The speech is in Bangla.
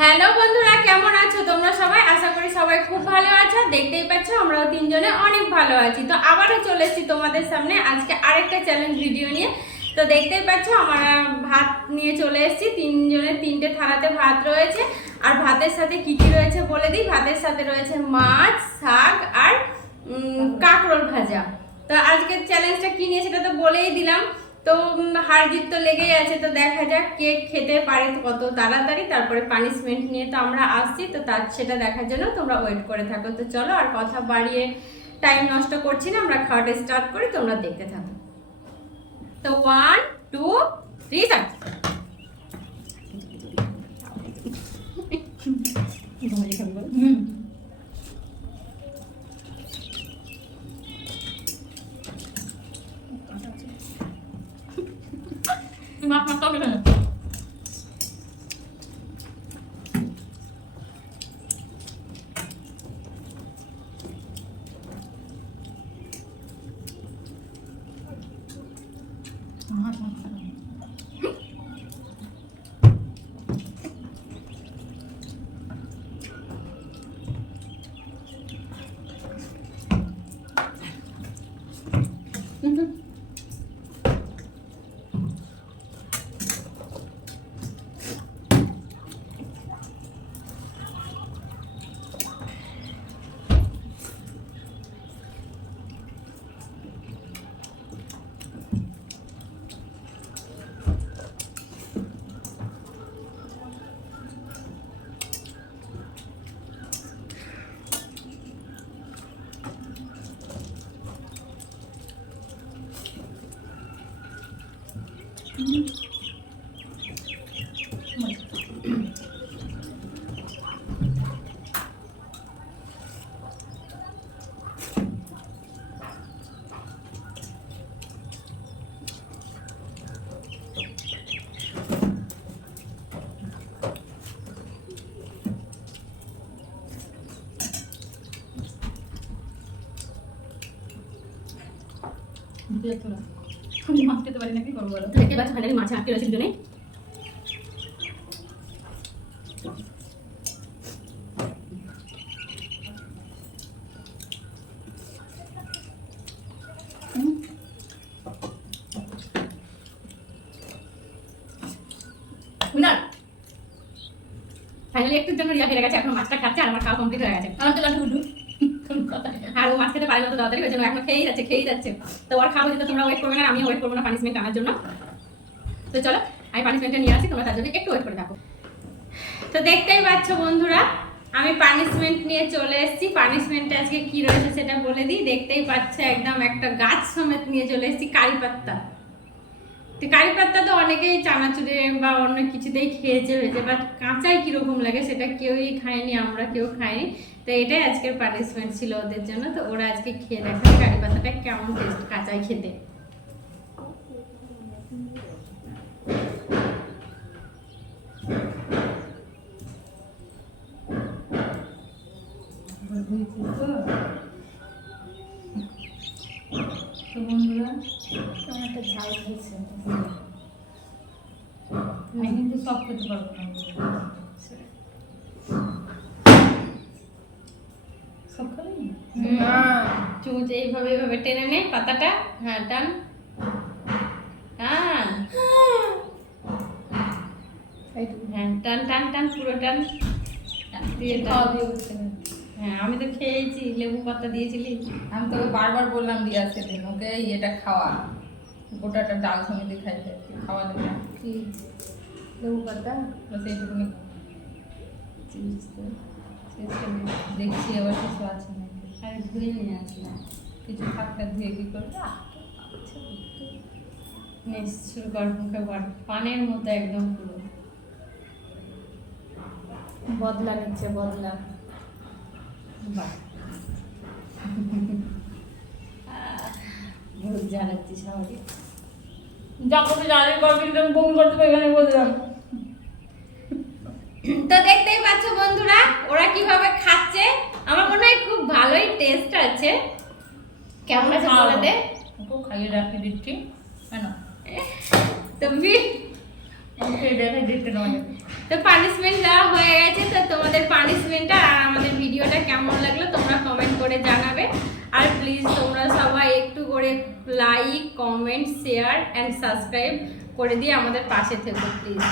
হ্যালো বন্ধুরা, কেমন আছো তোমরা সবাই? আশা করি সবাই খুব ভালো আছো। দেখতেই পাচ্ছ আমরাও তিনজনে অনেক ভালো আছি। তো আবারও চলে এসেছি তোমাদের সামনে আজকে আরেকটা চ্যালেঞ্জ ভিডিও নিয়ে। তো দেখতেই পাচ্ছ আমরা ভাত নিয়ে চলে এসেছি। তিনজনের তিনটে থালাতে ভাত রয়েছে। আর ভাতের সাথে কি কি রয়েছে বলে দিই। ভাতের সাথে রয়েছে মাছ, শাক আর কাঁকরোল ভাজা। তো আজকের চ্যালেঞ্জটা কি নিয়ে সেটা তো বলেই দিলাম। তো হার জিত তো লেগেই আছে। তো দেখা যাক কে খেতে পারে কত তাড়াতাড়ি, তারপরে পানিশমেন্ট নিয়ে তো আমরা আসছি। তো তার সেটা দেখার জন্য তোমরা ওয়েট করে থাকো। তো চলো আর কথা বাড়িয়ে টাইম নষ্ট করছি না, আমরা খাওয়াটা স্টার্ট করি, তোমরা দেখতে থাকো। তো 1 2 3 স্টার্ট। মাছ মাছ তো কেন মাছ খেতে পারি না, কি করবো বলো? দেখতে পাচ্ছ ফাইনালি মাছ আটকে রয়েছে দুজনেই। ফাইনালি একটুর জন্য রিয়া ফেলে গেছে, এখন মাছটা খাচ্ছে আর আমার খাওয়া কমপ্লিট হয়ে গেছে। আমার তো লাড্ডু গুড্ডু আর ও মাছ খেতে পারে না, তো তাড়াতাড়ি হয়ে যাবে, এখন খেয়েই যাচ্ছে। তো ওর খাওয়া যদি তোমরা ওয়েট করবে না, আমি ওয়েট করবো না পানিশমেন্ট আনার জন্য। তো চলো আমি পানিশমেন্টটা নিয়ে আসি, তোমরা তার জন্য একটু ওয়েট করে থাকো। তো দেখতেই পাচ্ছ বন্ধুরা, আমি পানিশমেন্ট নিয়ে চলে এসেছি। পানিশমেন্টে আজকে কি রয়েছে সেটা বলে দিই। দেখতেই পাচ্ছ একদম একটা গাছ সমেত নিয়ে চলে এসেছি কারি পাত্তা। তো কারি পাত্তা তো অনেকেই চানাচুরে বা অন্য কিছুতেই খেয়েছে হয়েছে, বাট কাঁচাই কিরকম লাগে সেটা কেউই খায়নি, আমরা কেউ খাইনি। তো এটাই আজকের পানিশমেন্ট ছিল ওদের জন্য। তো ওরা আজকে খেয়ে দেখে কারি পাত্তাটা কেমন টেস্ট কাঁচাই খেতে। তো বন্ধুরা কেমন একটা ঝাল হয়েছে, আমি কিন্তু সব খেতে পারবো না, সব খাবি না। চুচ এইভাবে এইভাবে টেনে নে পাতাটা। হ্যাঁ টান টান, হ্যাঁ টান টান টান পুরো টান দিয়ে খাওয়া দিয়ে উঠছে। হ্যাঁ আমি তো খেয়েছি, লেবু পাতা দিয়েছিলি। আমি তোকে বারবার বললাম দিয়া সেদিন ওকে এটা খাওয়া, গোটাটা ডাল সমেত খাইতে খাওয়া দেবে কি লেবু পাতা সেইটুকুনি দেখছি এবার কিছু আছে নাকি। আরে ধুয়ে নিয়ে আসলাম, কিছু থাকতে ধুয়ে কি করবে শুরু কর। মুখে পানের মতো একদম পুরো বদলা নিচ্ছে, বদলা। বাহ ভূত জ্বালাচ্ছি সবাই। যখন জানি কিন্তু আমি বমি করতে এখানে বললাম। তো দেখতেই পাচ্ছ বন্ধুরা ওরা কিভাবে খাচ্ছে। আমার মনে হয় খুব ভালোই টেস্ট আছে। কেমন আছে বলে দে। ওকে খাইয়ে রাখি দিচ্ছি কেন তুমি ওকে দেখে দিতে নয়। তো পানিশমেন্ট দেওয়া হয়ে গেছে। কেমন লাগলো তোমরা কমেন্ট করে জানাবে। আর প্লিজ তোমরা সবাই একটু করে like, comment, share and subscribe করে দিয়ে আমাদের পাশে থেকো প্লিজ।